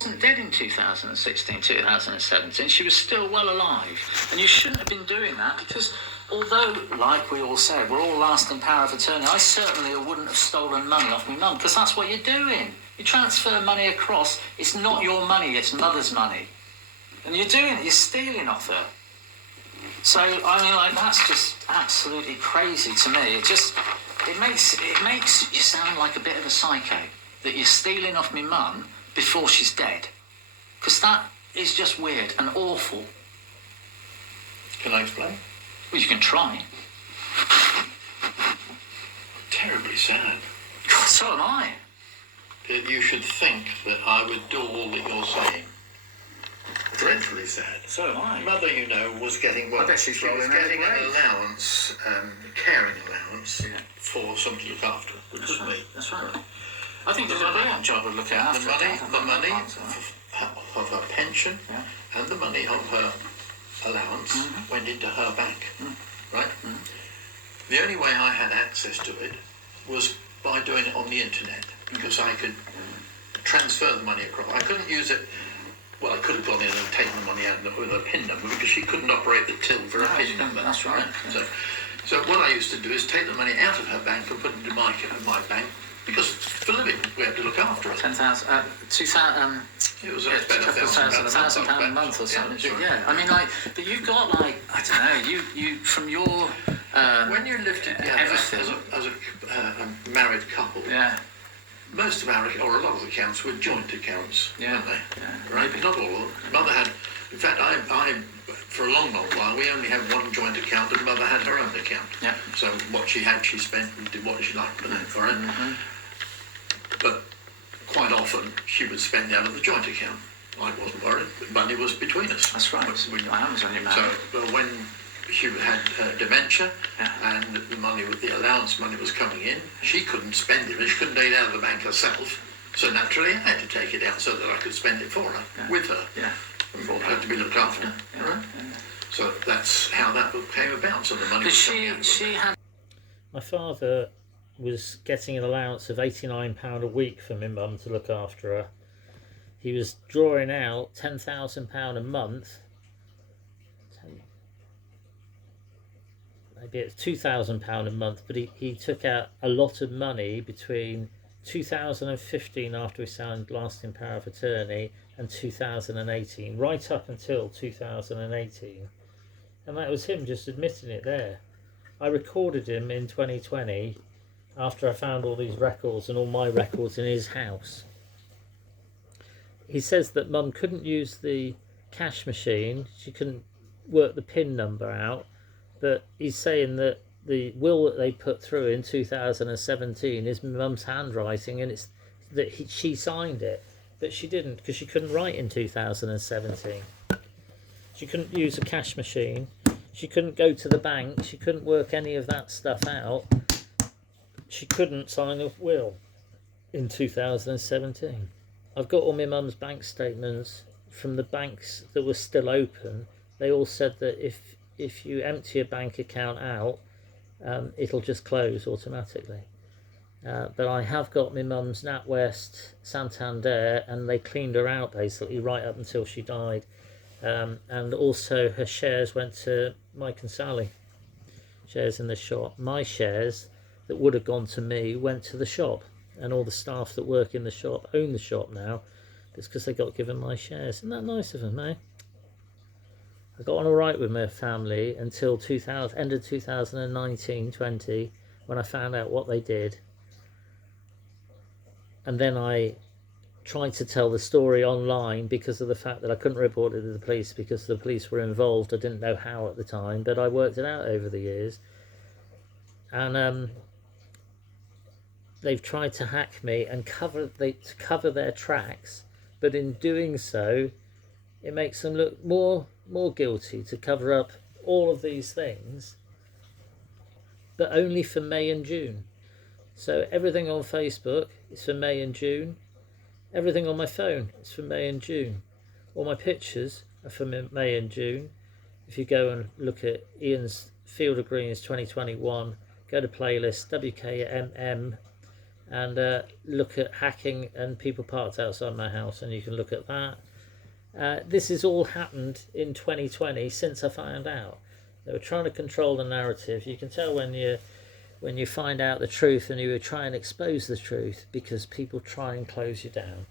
Wasn't dead in 2016, 2017. She was still well alive. And you shouldn't have been doing that because although, like we all said, we're all lasting power of attorney, I certainly wouldn't have stolen money off my mum because that's what you're doing. You transfer money across. It's not your money, it's mother's money. And you're doing it, you're stealing off her. So, I mean, like, that's just absolutely crazy to me. It makes you sound like a bit of a psycho that you're stealing off my mum before she's dead. Because that is just weird and awful. Can I explain? Well, you can try. Terribly sad. God, so am I. That you should think that I would do all that you're saying. Dreadfully sad. So am I. Mother, you know, was getting I bet she's she was getting an allowance, caring allowance, for somebody to look after, which was me. That's right. I think there's a brilliant job of looking after the money of her pension and the money of her allowance went into her bank, right? The only way I had access to it was by doing it on the internet, because I could transfer the money across. I couldn't use it. Well, I could have gone in and taken the money out with a PIN number because she couldn't operate the till for a PIN number. That's right. So what I used to do is take the money out of her bank and put it into my bank, because for living we had to look after it. 10,000, 2,000. It was about £1,000 a month or something. Yeah, I mean, like, but you've got like, I don't know, you from your when you lived together as a married couple. Yeah. Most of our, or a lot of the accounts were joint accounts, weren't they? Yeah. Right? Maybe. Not all of them. Mother had, in fact, I for a long while, we only had one joint account and Mother had her own account. Yeah. So what she had, she spent and did what she liked with it, all right? But quite often, she would spend out of the joint account. I wasn't worried. The money was between us. That's right. My hands on your mouth. So when she had dementia, and the money, the allowance money was coming in, she couldn't spend it, and she couldn't take it out of the bank herself. So naturally, I had to take it out so that I could spend it for her, with her. Yeah. And had to be looked after. Right? So that's how that came about. So the money was coming out. She had. My father was getting an allowance of £89 a week for my mum to look after her. He was drawing out £10,000 a month. Maybe it's £2,000 a month, but he took out a lot of money between 2015, after he signed lasting power of attorney, and 2018, right up until 2018. And that was him just admitting it there. I recorded him in 2020 after I found all these records and all my records in his house. He says that Mum couldn't use the cash machine, she couldn't work the PIN number out, but he's saying that the will that they put through in 2017 is Mum's handwriting, and it's that she signed it, but she didn't, because she couldn't write in 2017. She couldn't use a cash machine, she couldn't go to the bank, she couldn't work any of that stuff out, she couldn't sign a will in 2017. I've got all my mum's bank statements from the banks that were still open. They all said that if you empty a bank account out, it'll just close automatically. But I have got my mum's NatWest, Santander, and they cleaned her out basically right up until she died. And also her shares went to Mike and Sally, shares in the shop. My shares that would have gone to me went to the shop, and all the staff that work in the shop own the shop now. It's because they got given my shares. Isn't that nice of them, eh? I got on all right with my family until end of 2019-20, when I found out what they did. And then I tried to tell the story online because of the fact that I couldn't report it to the police because the police were involved. I didn't know how at the time, but I worked it out over the years. And they've tried to hack me and cover their tracks, but in doing so, it makes them look more guilty to cover up all of these things, but only for May and June. So everything on Facebook is for May and June. Everything on my phone is for May and June. All my pictures are for May and June. If you go and look at Ian's Field of Greens 2021, go to playlist WKMM, and look at hacking and people parked outside my house, and you can look at that. This has all happened in 2020 since I found out. They were trying to control the narrative. You can tell when you find out the truth and you try and expose the truth, because people try and close you down.